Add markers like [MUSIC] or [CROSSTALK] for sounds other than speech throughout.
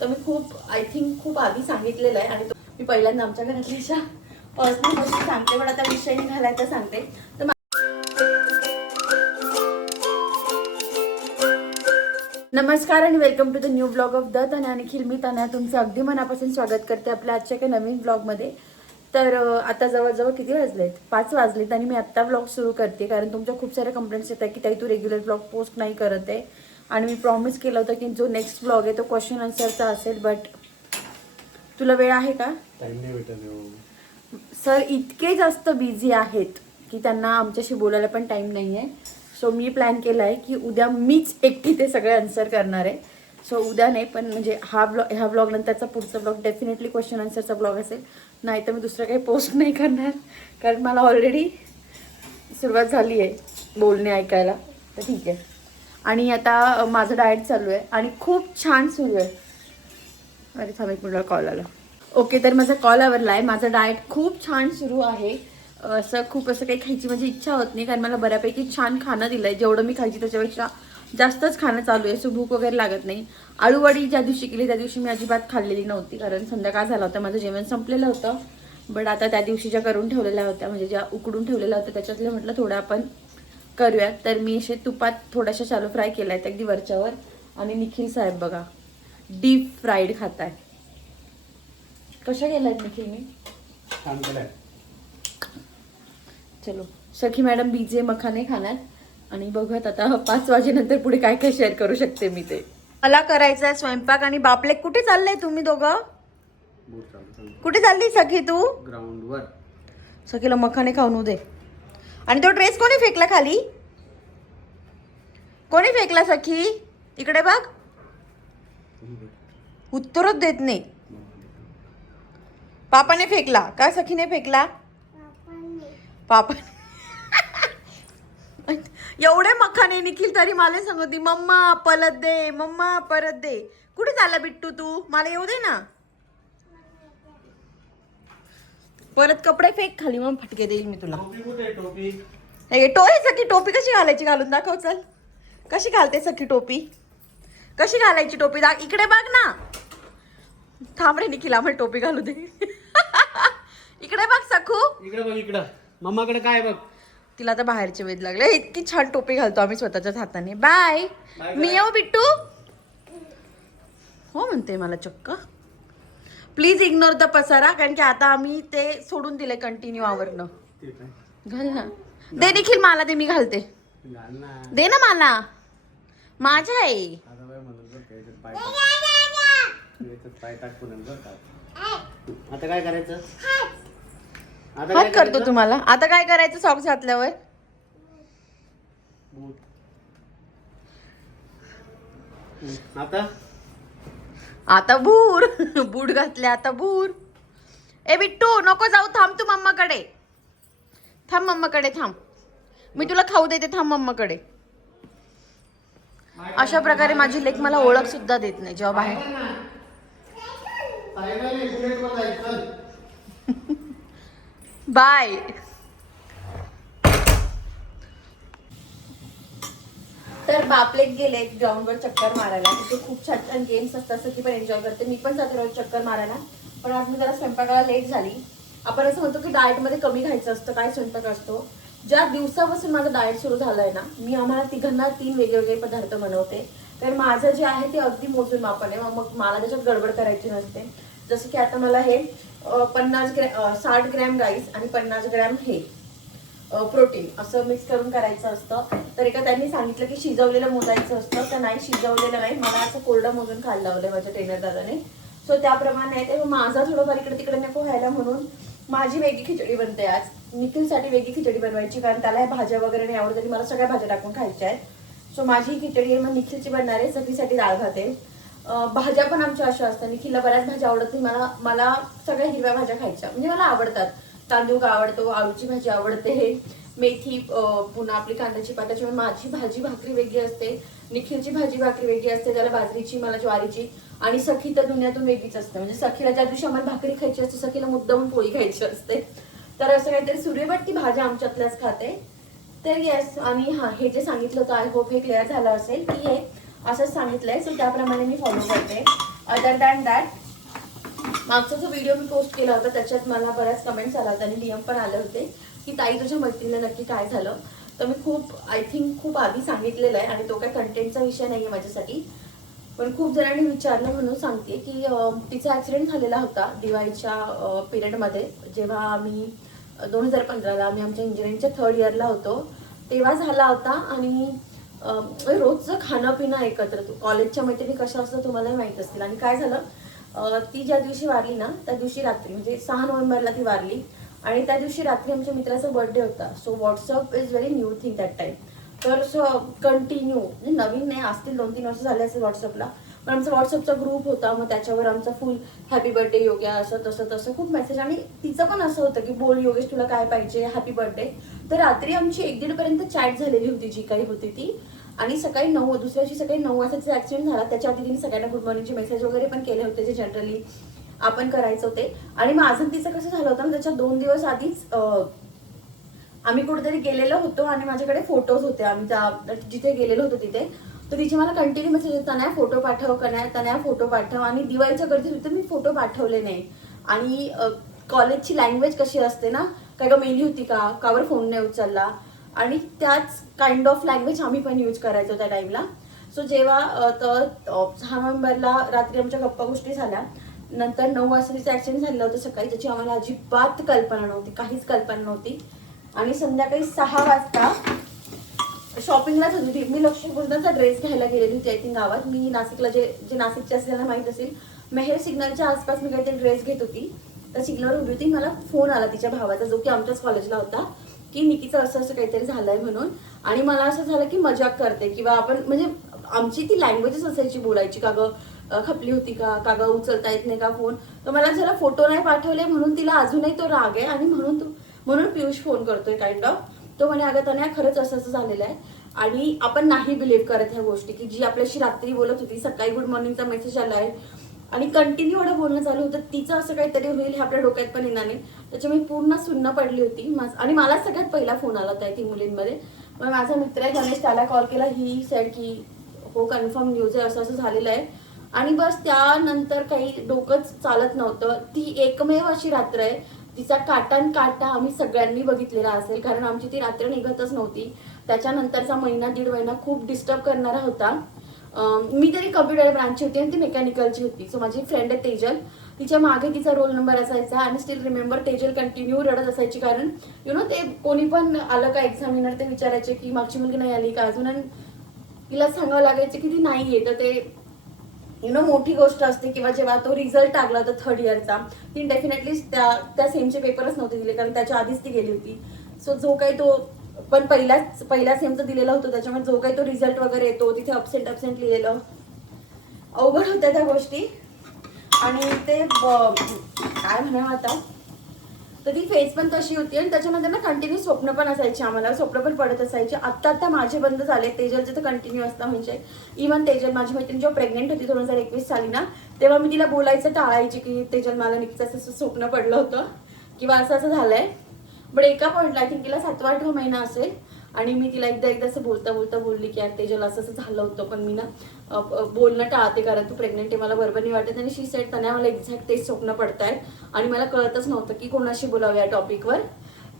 तर मी खूप I think खूप आधी सांगितलेलं आहे आणि मी पहिल्यांदा आमच्या घरातल्या पर्सनल गोष्टी सांगते पण आता विषय निघालाय सांगते. तर नमस्कार आणि welcome to the new blog of the Tanya Nikhil मी तन्या. तुमचं अगदी मनापासून स्वागत करते आपल्या आजच्या एका नवीन ब्लॉगमध्ये तर आता जवळजवळ किती वाजलेत? पाच वाजलेत आणि मी आत्ता ब्लॉग सुरू करते कारण तुमच्या खूप साऱ्या कंप्लेंट्स येतात की ताई तू रेग्युलर ब्लॉग पोस्ट नाही करत आहे. आणि मी प्रॉमिस केलं होतं की जो नेक्स्ट ब्लॉग आहे तो क्वेश्चन आन्सरचा असेल बट तुला वेळ आहे का. सर इतके जास्त बिझी आहेत की त्यांना आमच्याशी बोलायला पण टाईम नाही आहे. सो मी प्लॅन केला आहे की उद्या मीच एकटी ते सगळे आन्सर करणार आहे. सो उद्या नाही पण म्हणजे हा ब्लॉग ह्या ब्लॉग नंतरचा पुढचा ब्लॉग डेफिनेटली क्वेश्चन आन्सरचा ब्लॉग असेल. नाही तर मी दुसरं काही पोस्ट नाही करणार कारण मला ऑलरेडी सुरुवात झाली आहे बोलणे ऐकायला. तर ठीक आहे. आणि आता माझं डाएट चालू आहे आणि खूप छान सुरू आहे. अरे थांब एक मिनिट कॉल आला. ओके तर माझा कॉल आवरला आहे माझं डाएट खूप छान सुरू आहे. असं खूप असं काही खायची माझी इच्छा होत नाही कारण मला बऱ्यापैकी छान खाणं दिलं आहे जेवढं मी खायची त्याच्यापेक्षा जास्तच खाणं चालू आहे सो भूक वगैरे लागत नाही. आळूवडी ज्या दिवशी केली त्या दिवशी मी अजिबात खाल्लेली नव्हती कारण संध्याकाळ झाला होता माझं जेवण संपलेलं होतं. बट आता त्या दिवशी ज्या करून ठेवलेल्या होत्या म्हणजे ज्या उकडून ठेवलेल्या होत्या त्याच्यातल्या म्हटलं थोडं आपण करूयात. तर मी असे तुपात थोड्याशा शालो फ्राय केल्या आहेत अगदी वरच्यावर. आणि निखिल साहेब बघा डीप फ्राईड खाताय. कशा गेलायत निखिल मी छान केलंय. चलो. सखी मॅडम बीजे मखाने खाण्यात आणि बघूयात आता पाच वाजेनंतर पुढे काय काय शेअर करू शकते मी ते. मला करायचं आहे स्वयंपाक आणि बापले कुठे चालले तुम्ही दोघं? कुठे चालली सखी तू? ग्राउंड वर. सखीला मखाने खाऊन दे. आणि तो ड्रेस कोणी फेकला खाली? कोणी फेकला सखी? इकडे बघ. उत्तरच देत नाही. पापाने फेकला. का सखीने फेकला? पापा [LAUGHS] एवढे मखाने निखिल तरी मला सांगत मम्मा परत दे मम्मा परत दे. कुठे चालला बिट्टू तू? मला येऊ दे ना. परत कपडे फेक खाली मग फटके देईल मी तुला. टोपी हे टोय सखी टोपी कशी घालायची घालून दाखव चल. कशी घालते सखी टोपी? कशी घालायची टोपी? दाख इकडे बघ ना. थांब रे निखिल आम्हाला टोपी घालू दे. [LAUGHS] इकडे बघ सखू. इकडे बघ इकडं. मम्माकडे काय बघ? तिला आता बाहेरचे वेध लागले. इतकी छान टोपी घालतो आम्ही स्वतःच्याच हाताने. बाय. मी. येऊ बिट्टू? हो म्हणते मला चक्क. प्लीज इग्नोर द पसारा कारण की आता आम्ही ते सोडून दिले कंटिन्यू आवरणं. ते काय? घाल ना. दे निखिल मला दे मी घालते. घाल ना. दे ना मला. माझा आहे. आता बाय म्हणत बघ काय पाय टाक. याच्यात पाय टाक पुन्हा बरं का आता काय करायचं? आता हात काय करतो करायचं? तुम्हाला. आता काय करायचं सॉक्स घातल्यावर. हम्म, आता? आता भूर बूट घातले आता भूर ए बिट्टू नको जाऊ थांब तू मम्माकडे. थांब मम्माकडे थांब. मी तुला खाऊ देते थांब मम्माकडे. अशा प्रकारे माझी लेक मला ओळख सुद्धा देत नाही जेव्हा बाहेर. बाय. तर बापलेक गेले ग्राउंडवर चक्कर मारायला. तिथे खूप छान छान गेम्स असतात सगळी पण एन्जॉय करते. मी पण जाते रोज चक्कर मारायला. पण आज मी जरा स्वयंपाकाला लेट झाली. आपण असं म्हणतो की डाएटमध्ये कमी खायचं असतं काय स्वयंपाक असतो? ज्या दिवसापासून माझं डाएट सुरू झालंय ना मी आम्हाला तिघांना तीन वेगवेगळे पदार्थ बनवते. तर माझं जे आहे ते अगदी मोजून मापन आहे मग मला त्याच्यात गडबड करायची नसते. जसं की आता मला हे पन्नास ग्रॅ साठ ग्रॅम राईस आणि पन्नास ग्रॅम हे. प्रोटीन असं मिक्स करून करायचं असतं. तर एका त्यांनी सांगितलं की शिजवलेलं मोजायचं असतं. तर नाही शिजवलेलं नाही. मला असं कोरडं मोजून खायला लावलंय माझ्या ट्रेनर दादाने. सो त्याप्रमाणे ते. माझा थोडंफार इकडे तिकडे नको व्हायला म्हणून माझी वेगळी खिचडी बनते आज. निखिलसाठी वेगळी खिचडी बनवायची कारण त्याला ह्या भाज्या वगैरे नाही आवडत आणि मला सगळ्या भाज्या टाकून खायच्या आहेत. सो माझी ही खिचडी आहे. मग निखिलची बनणार आहे. सगळीसाठी डाळ भात आहे भाज्या पण आमच्या अशा असतात. निखिलला बऱ्याच भाज्या आवडत नाही. मला मला सगळ्या हिरव्या भाज्या खायच्या. म्हणजे मला आवडतात. तांदूळ आवडतो आळूची भाजी आवडते मेथी पुन्हा आपली कांद्याची पात त्याच्यामुळे माझी भाजी भाकरी वेगळी असते निखिलची भाजी भाकरी वेगळी असते त्याला बाजरीची मला ज्वारीची आणि सखी तर दुनियातून वेगळीच असते. म्हणजे सखीला ज्या दिवशी आम्हाला भाकरी खायची असते सखीला मुद्दामून पोळी खायची असते. तर असं काहीतरी सूर्यवरती भाज्या आमच्यातल्याच खाते. तर येस आणि हा हे जे सांगितलं होतं आय होप हे क्लिअर झालं असेल की हे असंच सांगितलंय. सो त्याप्रमाणे मी फॉलो करते. अदर दॅन दॅट मागचा जो व्हिडिओ मी पोस्ट केला होता त्याच्यात मला बऱ्याच कमेंट्स आला होता आणि डीएम पण आले होते की ताई तुझ्या मैत्रिणीला नक्की काय झालं. तर मी खूप आय थिंक खूप आधी सांगितलेलं आहे आणि तो काही कंटेंटचा विषय नाही आहे माझ्यासाठी. पण खूप जणांनी विचारलं म्हणून सांगते की तिचा ॲक्सिडेंट झालेला होता दिवाळीच्या पिरियडमध्ये जेव्हा आम्ही दोन हजार पंधराला आम्ही आमच्या इंजिनिअरिंगच्या थर्ड इयरला होतो तेव्हा झाला होता आणि रोजचं खाणं पिणं एकत्र कॉलेजच्या मैत्रिणी कशा असतं तुम्हालाही माहीत असतील. आणि काय झालं? ती ज्या दिवशी वारली ना त्या दिवशी रात्री म्हणजे सहा नोव्हेंबरला ती वारली. आणि त्या दिवशी रात्री आमच्या मित्राचा बर्थडे होता. So WhatsApp is very new thing that time तर सो कंटिन्यू म्हणजे नवीन नाही असतील दोन तीन वर्ष झाले असेल व्हॉट्सअपला पण आमचा व्हॉट्सअपचा ग्रुप होता मग त्याच्यावर आमचा फुल हॅपी बर्थडे योग्या असं तसं तसं खूप मेसेज आणि तिचं पण असं होतं की बोल योगेश तुला काय पाहिजे? हॅपी बर्थडे तर रात्री आमची एक दीडपर्यंत चॅट झालेली होती जी काही होती ती. आणि सकाळी नऊ दुसऱ्या दिवशी सकाळी नऊ वाजताचा ॲक्सिडेंट ऍक्सिडेंट झाला. त्याच्या आधी तिने सगळ्यांना गुड मॉर्निंगचे मेसेज वगैरे पण केले होते जे जनरली आपण करायचं होते आणि माझं अजून तिचं कसं झालं होतं ना त्याच्या दोन दिवस आधीच आम्ही कुठेतरी गेलेलो होतो आणि माझ्याकडे फोटोज होते. आम्ही त्या जिथे गेलेलो होतो तिथे. तर तिचे मला कंटिन्यू मेसेज येत नाही फोटो पाठव नाही त्यांना फोटो पाठव. आणि दिवाळीच्या गर्दीत होते मी फोटो पाठवले नाही. आणि कॉलेजची लँग्वेज कशी असते ना काय का मेली होती का? कावर फोन नाही उचलला? आणि त्याच काइंड ऑफ लँग्वेज आम्ही पण यूज करायचो त्या टाईमला सो जेव्हा तर सहा नोव्हेंबरला रात्री आमच्या गप्पा गोष्टी झाल्या. नंतर नऊ वाजता तिचं ॲक्सिडेंट झालेलं होतं सकाळी त्याची आम्हाला अजिबात कल्पना नव्हती काहीच कल्पना नव्हती. आणि संध्याकाळी सहा वाजता शॉपिंगलाच होती. मी लक्ष्मीपूजनाचा ड्रेस घ्यायला गेलेली होती आय थिंक गावात. मी नाशिकला जे जे नाशिकचे असेल त्यांना माहीत असेल. मेहर सिग्नलच्या आसपास मी काहीतरी ड्रेस घेत होती. त्या सिग्नलवर उभी होती. मला फोन आला तिच्या भावाचा जो की आमच्याच कॉलेजला होता. की निकीचं असं असं काहीतरी झालंय म्हणून. आणि मला असं झालं की मजाक करते किंवा आपण म्हणजे आमची ती लँग्वेजच असायची बोलायची. का गं खपली होती का? का गं उचलता येत नाही का फोन तर मला जरा फोटो नाही पाठवले म्हणून तिला अजूनही तो राग आहे आणि म्हणून तो म्हणून पियुष फोन करतोय काइंड ऑफ तो म्हणे अगं त्याने खरंच असं असं झालेलं आहे. आणि आपण नाही बिलीव्ह करत ह्या गोष्टी की जी आपल्याशी रात्री बोलत होती सकाळी गुड मॉर्निंगचा मेसेज आलाय आणि कंटिन्यू एवढं बोलणं चालू होतं. तिचं असं काहीतरी होईल हे आपल्या डोक्यात पण येणार नाही. त्याच्यामुळे पूर्ण सुन्न पडली होती. आणि मला सगळ्यात पहिला फोन आला होता ती मुलींमध्ये. मग माझा मित्र आहे गणेश त्याला कॉल केला. ही सेड की हो कन्फर्म न्यूज आहे. असं असं झालेलं आहे. आणि बस त्यानंतर काही डोकंच चालत नव्हतं. ती एकमेव अशी रात्र आहे. तिचा काटान काटा आम्ही सगळ्यांनी बघितलेला असेल. कारण आमची ती रात्र निघतच नव्हती. त्याच्यानंतरचा महिना दीड महिना खूप डिस्टर्ब करणारा होता. मी तरी कम्प्युटर ब्रांचची होती आणि ती मेकॅनिकलची होती. सो माझी फ्रेंड आहे तेजल. तिच्यामागे तिचा रोल नंबर असायचा आणि स्टील रिमेंबर तेजल कंटिन्यू रडत असायची कारण यु नो ते कोणी पण आलं का एक्झामिनर ते विचारायचे की मागची मुलगी नाही आली का अजून? आणि तिला सांगावं लागायचं की ती नाही आहे तर ते यु नो मोठी गोष्ट असते किंवा जेव्हा तो रिझल्ट टाकला होता थर्ड इयरचा ती डेफिनेटली त्या त्या सेमचे पेपरच नव्हते दिले कारण त्याच्या आधीच ती गेली होती. सो जो काही तो पण पहिल्याच पहिल्या सेमचं दिलेला होतं. त्याच्यामुळे जो काही तो रिझल्ट वगैरे येतो तिथे अबसेंट अबसेंट लिहिलेलं. अवघड होत्या त्या गोष्टी. आणि ते काय म्हणावं आता? तर ती फेज पण तशी होती आणि त्याच्यामध्ये ना कंटिन्यू स्वप्न पण असायची आम्हाला. स्वप्न पण पडत असायचे. आत्ता आता माझे बंद झाले तेजलचे तर कंटिन्यू असतं म्हणजे. इव्हन तेजल माझी मैत्रीण जेव्हा प्रेग्नेंट होती दोन हजार एकवीस साली ना तेव्हा मी तिला बोलायचं टाळायची की तेजल मला निकीचं असं स्वप्न पडलं होतं. किंवा असं असं झालंय. बट एका पॉईंटला आय थिंक तिला सातवा आठवा महिना असेल आणि मी तिला एकदा एकदा असं बोलता बोलता बोलली की यार तेजल असं असं झालं होतं पण मी ना बोलणं टाळते कारण तू प्रेग्नेंट आहे मला बरोबर नाही वाटत. आणि शी सेट त्यांना मला एक्झॅक्ट तेच स्वप्न पडतायत आणि मला कळतच नव्हतं की कोणाशी बोलावं या टॉपिकवर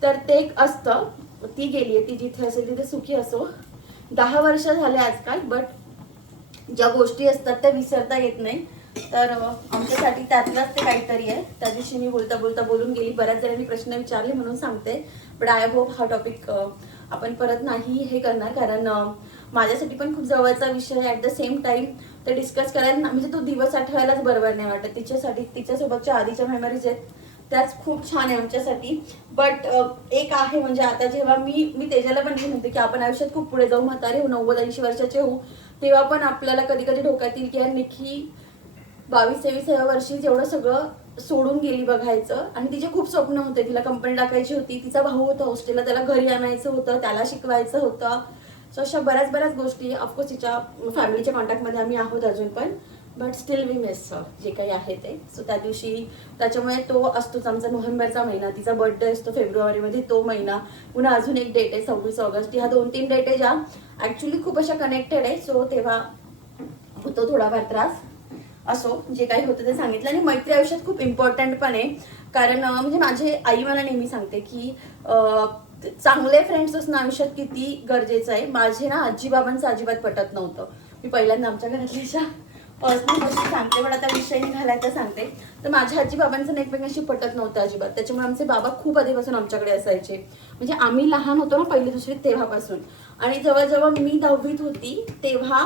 तर ते एक असतं ती गेली आहे ती जिथे असेल तिथे सुखी असो. दहा वर्ष झाले आजकाल बट ज्या गोष्टी असतात त्या विसरता येत नाही. तर आमच्यासाठी त्यातलंच ते काहीतरी आहे. त्या दिवशी मी बोलता बोलता बोलून गेली. बऱ्याच जणांनी प्रश्न विचारले म्हणून सांगते. पण आय होप हा टॉपिक आपण परत नाही हे करणार. कारण माझ्यासाठी पण खूप जवळचा विषय आहे. ॲट द सेम टाइम ते डिस्कस करायला म्हणजे तो दिवस आठवायलाच बरोबर नाही वाटत. तिच्यासाठी तिच्यासोबतच्या आधीच्या मेमरीज आहेत. त्याच खूप छान आहे आमच्यासाठी. बट एक आहे म्हणजे आता जेव्हा मी मी तेजाला पण हे म्हणते की आपण आयुष्यात खूप पुढे जाऊ. म्हातारे होऊ नव्वद ऐंशी वर्षाचे होऊ. तेव्हा पण आपल्याला कधी कधी डोक्यात येईल की यार निखी बावीस तेवीस वर्षी जेवढं सगळं सोडून गेली बघायचं आणि तिचे खूप स्वप्न होते. तिला कंपनी टाकायची होती तिचा भाऊ होता हॉस्टेलला त्याला घरी आणायचं होतं त्याला शिकवायचं होतं. सो अशा बऱ्याच बऱ्याच गोष्टी ऑफकोर्स तिच्या फॅमिलीच्या कॉन्टॅक्टमध्ये आम्ही आहोत अजून पण. बट स्टील वी मिस जे काही आहे ते. सो त्या दिवशी त्याच्यामुळे तो असतोच आमचा नोव्हेंबरचा महिना. तिचा बर्थडे असतो फेब्रुवारीमध्ये तो महिना. पुन्हा अजून एक डेट आहे सव्वीस ऑगस्ट. ह्या दोन तीन डेट आहे ज्या ॲक्च्युली खूप अशा कनेक्टेड आहे. सो तेव्हा होतो थोडाफार त्रास. असो जे काही होतं ते सांगितलं. आणि मैत्री आयुष्यात खूप इम्पॉर्टंट पण आहे. कारण म्हणजे माझे आई मला नेहमी सांगते की चांगले फ्रेंड्स असणं आयुष्यात किती गरजेचं आहे. माझे ना आजीबाबांचं अजिबात पटत नव्हतं. मी पहिल्यांदा आमच्या घरातल्याच्या पर्सनल गोष्टी सांगते पण आता विषय निघालाय तर सांगते. तर माझ्या आजीबाबांचं ना एकमेकांशी पटत नव्हतं अजिबात. त्याच्यामुळे आमचे बाबा खूप आधीपासून आमच्याकडे असायचे. म्हणजे आम्ही लहान होतो ना पहिली दुसरीत तेव्हापासून. आणि जेव्हा जेव्हा मी दहावीत होती तेव्हा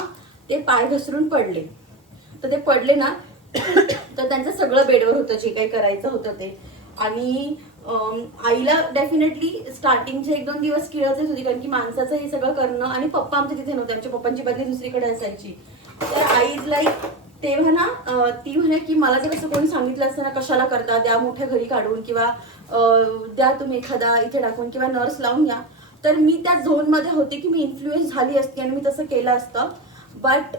ते पाय घसरून पडले. तर ते पडले ना [COUGHS] तर त्यांचं सगळं बेडवर होतं जे काही करायचं होतं ते. आणि आईला डेफिनेटली स्टार्टिंगचे एक दोन दिवस किळच होती कारण की माणसाचं हे सगळं करणं आणि पप्पा आमचे तिथे नव्हते आमच्या पप्पांची बदली दुसरीकडे असायची. तर आईज लाईक तेव्हा ना ती म्हणे की मला जर असं कोणी सांगितलं असतं ना कशाला करता द्या मोठ्या घरी काढून किंवा द्या तुम्ही एखादा इथे टाकून किंवा नर्स लावून या. तर मी त्या झोनमध्ये होते की मी इन्फ्लुएन्स झाली असती आणि मी तसं केलं असतं. बट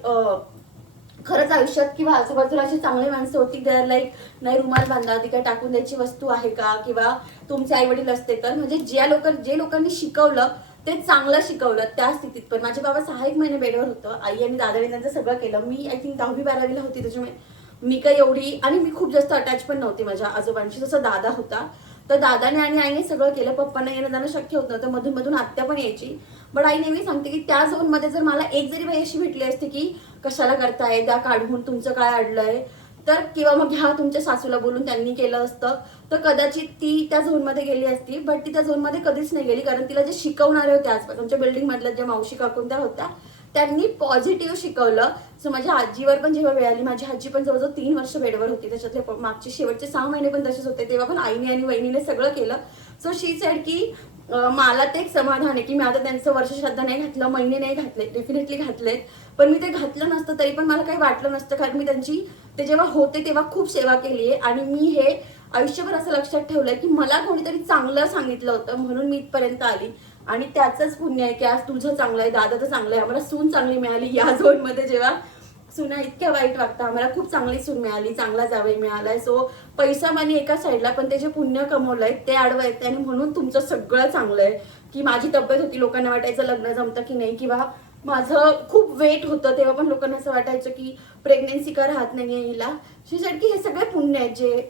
खरंच आयुष्यात किंवा आजूबाजूला अशी चांगली माणसं होती त्या लाईक नाही रुमाल बांधा ती काय टाकून द्यायची वस्तू आहे का? किंवा तुमचे आई वडील असते तर? म्हणजे ज्या लोक जे लोकांनी शिकवलं ते चांगलं शिकवलं त्या स्थितीत. पण माझे बाबा सहा एक महिने बेडवर होतं. आई आणि दादाने त्यांचं सगळं केलं. मी आय थिंक दहावी बारावीला होती त्याच्यामुळे मी काही एवढी आणि मी खूप जास्त अटॅच पण नव्हते माझ्या आजोबांशी. जसं दादा होता तर दादाने आणि आईने सगळं केलं. पप्पांना येणं जाणं शक्य होत नव्हतं. मधून मधून आत्या पण यायची. बट आई नेहमी सांगते की त्या झोनमध्ये जर मला एक जरी बाई अशी भेटली असते की कशाला करताय? द्या काढून तुमचं काय अडलंय? तर किंवा मग ह्या तुमच्या सासूला बोलून त्यांनी केलं असतं. तर कदाचित ती त्या झोनमध्ये गेली असती बट ती त्या झोनमध्ये कधीच नाही गेली. कारण तिला जे शिकवणारे होते आसपास आमच्या बिल्डिंगमधल्या ज्या मावशी काकून त्या होत्या त्यांनी पॉझिटिव्ह शिकवलं. सो माझ्या आजीवर पण जेव्हा वेळ आली माझी आजी पण जवळजवळ तीन वर्ष बेडवर होती. त्याच्यातले मागचे शेवटचे सहा महिने पण तसेच होते. तेव्हा पण आईने आणि वहिनीने सगळं केलं. सो शी सेड की मला ते एक समाधान आहे की मी आता त्यांचं वर्ष श्रद्धा नाही घातलं महिने नाही घातले डेफिनेटली घातलेत. पण मी ते घातलं नसतं तरी पण मला काही वाटलं नसतं. कारण मी त्यांची ते जेव्हा होते तेव्हा खूप सेवा केली आहे. आणि मी हे आयुष्यभर असं लक्षात ठेवलंय की मला कोणीतरी चांगलं सांगितलं होतं म्हणून मी इथपर्यंत आली. आणि त्याचंच पुण्य आहे की आज तुझं चांगलं आहे दादा तर चांगलं आहे. आम्हाला सून चांगली मिळाली. या झोनमध्ये जेव्हा सुना इतक्या वाईट वागता आम्हाला खूप चांगली सून मिळाली चांगला जावई मिळालाय. सो पैसा माने एका साईडला पण ते जे पुण्य कमवलंय ते आडवं येते आणि म्हणून तुमचं सगळं चांगलं आहे. की माझी तब्येत होती लोकांना वाटायचं लग्न जमतं की नाही किंवा माझं खूप वेट होतं तेव्हा पण लोकांना असं वाटायचं की प्रेग्नेन्सी का राहत नाहीये हिला. शी की हे सगळे पुण्य आहेत जे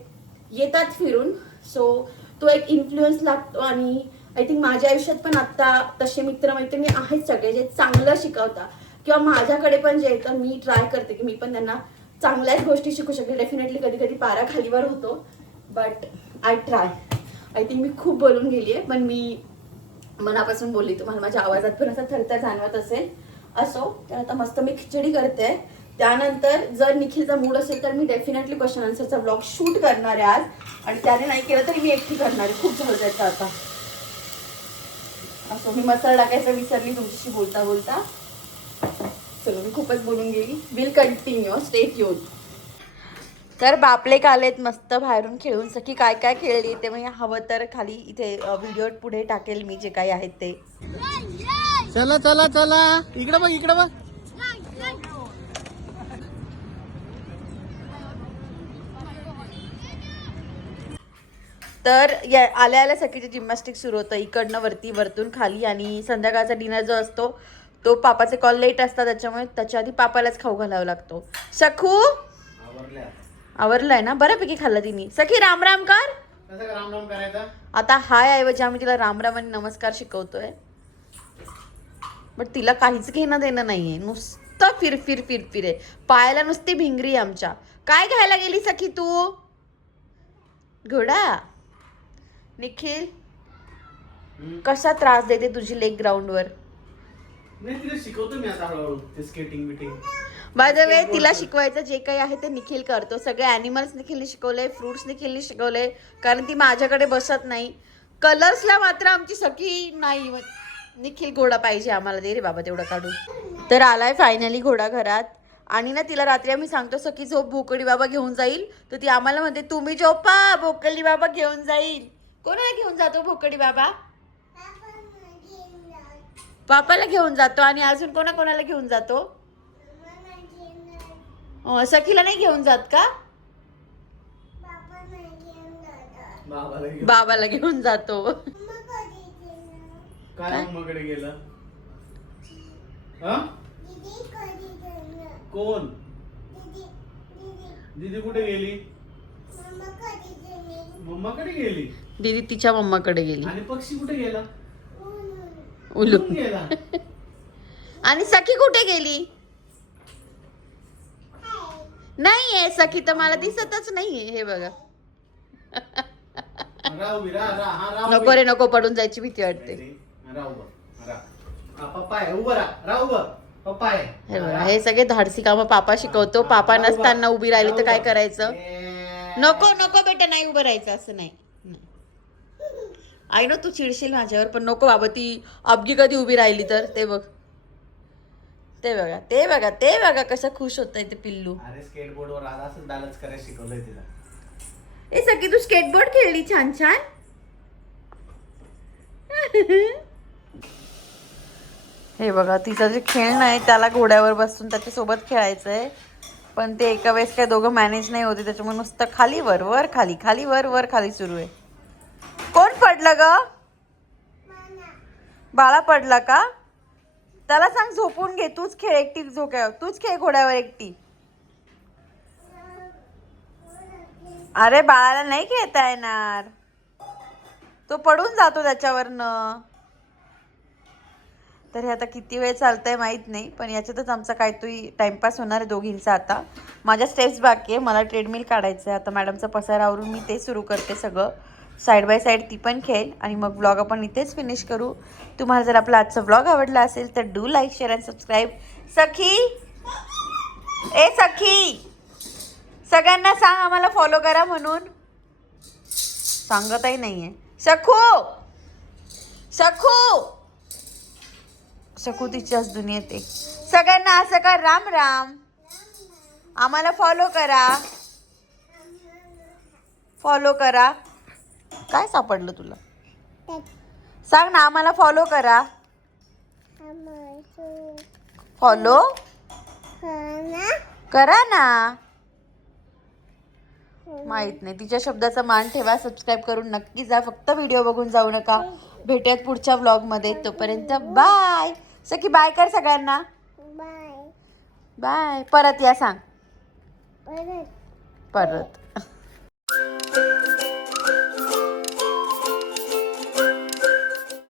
येतात फिरून. सो तो एक इन्फ्लुएन्स लागतो आणि आय थिंक माझ्या आयुष्यात पण आता तसे मित्रमैत्रिणी आहेत सगळे जे चांगलं शिकवतात किंवा माझ्याकडे पण जे येतं मी ट्राय करते की मी पण त्यांना चांगल्याच गोष्टी शिकू शकते डेफिनेटली कधी कधी पारा खालीवर होतो but I try I think मी खूप बोलून गेली आहे पण मी मनापासून बोलली तुम्हाला माझ्या आवाजात पण असं थरता जाणवत असेल. असो तर आता मस्त मी खिचडी करते. त्यानंतर जर निखिलचा मूड असेल तर मी डेफिनेटली क्वेश्चन आन्सरचा ब्लॉग शूट करणार आहे आज. आणि त्याने नाही केलं तरी मी एकटी करणार आहे. खूप झालं त्याचं आता. असो मी मसाला टाकायचा विसरली तुमच्याशी बोलता बोलता. चलो मी खूपच बोलून गेली. विल कंटिन्यू स्टेट येऊन तर बापले आलेत मस्त बाहेरून खेळून सखी काय काय खेळली ते मी हवं तर खाली इथे व्हिडिओ पुढे टाकेल मी जे काही आहेत ते. चला चला चला. इकडे बघ इकडे बघ. तर या आल्या आल्या सखीचे जिम्नॅस्टिक सुरू होतं. इकडनं वरती वरतून खाली आणि संध्याकाळचा डिनर जो असतो तो पापाचे कॉल लेट असतात. त्याच्यामुळे त्याच्या आधी पापालाच खाऊ घालावा लागतो. सखू? आवरल्या आवरलाय ना? बऱ्यापैकी खाल्लं तिने. सखी राम राम कर. कसं का राम राम करायचा? आता हाय ऐवजी आम्ही तिला राम राम आणि नमस्कार शिकवतोय. बट तिला काहीच घेणं देणं नाहीये. नुसतं फिर फिर फिर फिर आहे. पायाला नुसती भिंगरी आहे आमच्या. काय घ्यायला गेली सखी तू? घोडा? निखिल. कसा त्रास देते तुझी लेग ग्राउंडवर नाही बाय द वे तिला शिकवायचं जे काही आहे ते निखिल करतो. सगळे ॲनिमल्स निखिलने शिकवले फ्रुट्स निखिलने शिकवले. कारण ती माझ्याकडे बसत नाही. कलर्सला मात्र आमची सखी नाही. निखिल घोडा पाहिजे आम्हाला. दे रे बाबा तेवढं काढून तर आलाय फायनली घोडा घरात. आणि ना तिला रात्री आम्ही सांगतो सखी झोप भोकडी बाबा घेऊन जाईल. तर ती आम्हाला म्हणते तुम्ही झोपा भोकडी बाबा घेऊन जाईल. कोणाला घेऊन जातो भोकडी बाबा? पापाला घेऊन जातो. आणि अजून कोणा कोणाला घेऊन जातो? सखीला नाही घेऊन जात का? बाबाला घेऊन. बाबाला घेऊन जातो. काय मगडे गेलं? हा? कोण? दीदी कुठे गेली? मम्माकडे गेली? दीदी तिच्या मम्माकडे गेली. आणि पक्षी कुठे गेला? उलू. कुठून गेला? [LAUGHS] आणि सखी कुठे गेली? नाहीये सखी तर मला दिसतच नाहीये हे बघा. हा, नको. रे नको पडून जायची भीती वाटते. नाही, नाही. राह उभं, राह. हा, पप्पा आहे उभं राह. राह उभं पप्पा आहे बघा राह. सगळे धाडसी कामं पापा शिकवतो. पापा. नसताना उभी राहिली तर काय. करायचं. नको नको बेटा नाही उभं राहायचं असं नाही. आई नो तू चिडशील माझ्यावर पण नको बाबा ती अबगी कधी उभी राहिली तर. ते बघ. ते बघा ते बघा ते बघा कसं खुश होत ते पिल्लू. अरे स्केटबोर्ड वर आज असं करायला शिकवलंय तिला. ए सखी तू स्केटबोर्ड खेळली छान छान? [LAUGHS] हे बघा तिचा जे खेळणं आहे त्याला घोड्यावर बसून त्याच्यासोबत खेळायचं आहे पण ते एका वेळेस काय दोघं मॅनेज नाही होते त्याच्यामुळे नुसतं खाली वर वर खाली खाली वर वर खाली सुरू आहे. कोण पडलं ग? बाळा पडला का? त्याला सांग झोपून घे तूच खेळ एकटी झोक्यावर तूच खेळ घोड्यावर एकटी. अरे बाळाला नाही खेळता येणार. तो पडून जातो त्याच्यावरनं. तर हे आता किती वेळ चालतंय माहीत नाही पण याच्यातच आमचा काहीतरी टाइमपास होणार आहे दोघींचा आता. माझ्या स्टेप्स बाकी आहे मला ट्रेडमिल काढायचं आहे. आता मॅडमचा पसारावरून मी ते सुरू करते सगळं. साईड बाय साईड ती पण खेळ आणि मग ब्लॉग आपण इथेच फिनिश करू. तुम्हाला जर आपला आजचा ब्लॉग आवडला असेल तर do like share and subscribe Sakhi! ए सखी! सगळ्यांना सांग आम्हाला फॉलो करा म्हणून. सांगतही नाही आहे सखू! सखू! शकुतीच्याच दुनियेत एक. सगळ्यांना असं का राम राम? आम्हाला फॉलो करा. फॉलो करा. काय सापडलं तुला? सांग ना आम्हाला फॉलो करा. फॉलो करा ना. माहीत नाही तिच्या शब्दाचा मान ठेवा सबस्क्राईब करून नक्की जा. फक्त व्हिडिओ बघून जाऊ नका. भेटूयात पुढच्या व्लॉगमध्ये तोपर्यंत बाय सखी बाय कर सगळ्यांना. बाय. बाय. परत या सांग. परत. परत.